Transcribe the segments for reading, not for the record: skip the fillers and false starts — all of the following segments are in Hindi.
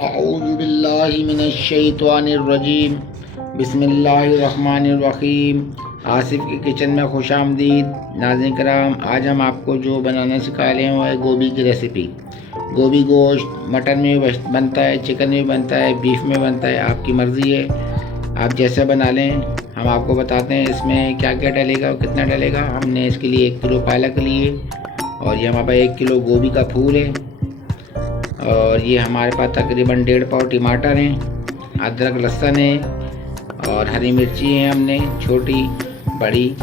अऊज़ु बिल्लाहि मिनश्शैतानिर्रजीम बिस्मिल्लाहिर्रहमानिर्रहीम। आसिफ की किचन में खुश आमदीद। नाज़रीन कराम, आज हम आपको जो बनाना सिखा रहे हैं वो है गोभी की रेसिपी। गोभी गोश्त मटन में भी बनता है, चिकन में भी बनता है, बीफ में बनता है, आपकी मर्ज़ी है, आप जैसे बना लें। हम आपको बताते हैं इसमें क्या क्या डलेगा और कितना डलेगा। हमने इसके लिए 1 किलो पालक लिए और ये हमारे पास 1 किलो गोभी का फूल है और ये हमारे पास तकरीबन 1.5 पाव टमाटर हैं, अदरक लहसुन है और हरी मिर्ची है हमने छोटी बड़ी।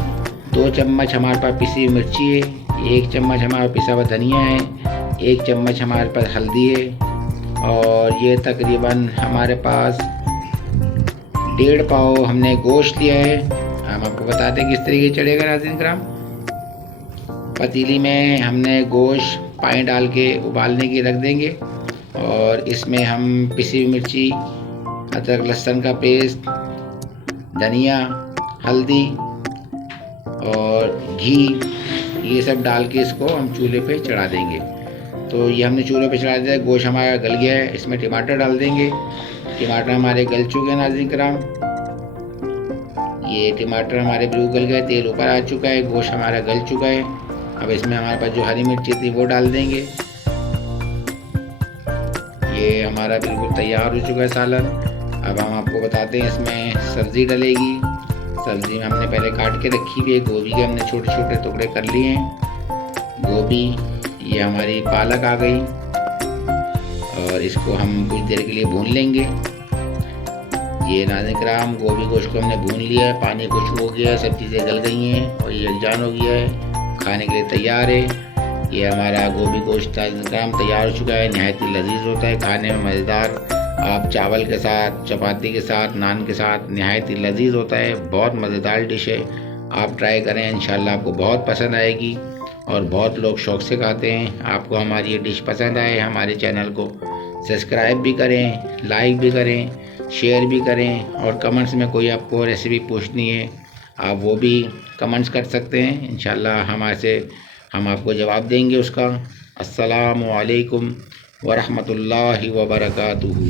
2 चम्मच हमारे पास पिसी हुई मिर्ची है, 1 चम्मच हमारे पिसा हुआ धनिया है, 1 चम्मच हमारे पास हल्दी है और ये तकरीबन हमारे पास 1.5 पाव हमने गोश्त लिया है। हम आपको बताते हैं किस तरीके चढ़ेगा। नाज़रीन कराम, पतीली में हमने गोश्त पानी डाल के उबालने की रख देंगे और इसमें हम पिसी हुई मिर्ची, अदरक लहसुन का पेस्ट, धनिया, हल्दी और घी ये सब डाल के इसको हम चूल्हे पे चढ़ा देंगे। तो ये हमने चूल्हे पे चढ़ा दिया है। गोश्त हमारा गल गया है, इसमें टमाटर डाल देंगे। टमाटर हमारे गल चुके हैं। नाज़रीन कराम, ये टमाटर हमारे बिल्कुल गल गए, तेल ऊपर आ चुका है, गोश्त हमारा गल चुका है। अब इसमें हमारे पास जो हरी मिर्ची थी वो डाल देंगे। ये हमारा बिल्कुल तैयार हो चुका है सालन। अब हम आपको बताते हैं इसमें सब्ज़ी डलेगी। सब्ज़ी में हमने पहले काट के रखी हुई है। गोभी के हमने छोटे छोटे टुकड़े कर लिए हैं। गोभी, ये हमारी पालक आ गई और इसको हम कुछ देर के लिए भून लेंगे। ये नाज़रीन कराम, गोभी गोश्त को हमने भून लिया है, पानी कुछ हो गया है, सब चीज़ें गल गई हैं और ये यकजान हो गया है, खाने के लिए तैयार है। ये हमारा गोभी गोश्त तैयार हो चुका है। नहायत ही लजीज होता है, खाने में मज़ेदार। आप चावल के साथ, चपाती के साथ, नान के साथ नहायत ही लजीज होता है। बहुत मज़ेदार डिश है, आप ट्राई करें, इंशाल्लाह आपको बहुत पसंद आएगी और बहुत लोग शौक़ से खाते हैं। आपको हमारी ये डिश पसंद आए, हमारे चैनल को सब्सक्राइब भी करें, लाइक भी करें, शेयर भी करें और कमेंट्स में कोई आपको रेसिपी पूछनी है आप वो भी कमेंट्स कर सकते हैं। इंशाल्लाह हम आपको जवाब देंगे उसका। अस्सलामु अलैकुम व रहमतुल्लाहि व बरकातुहू।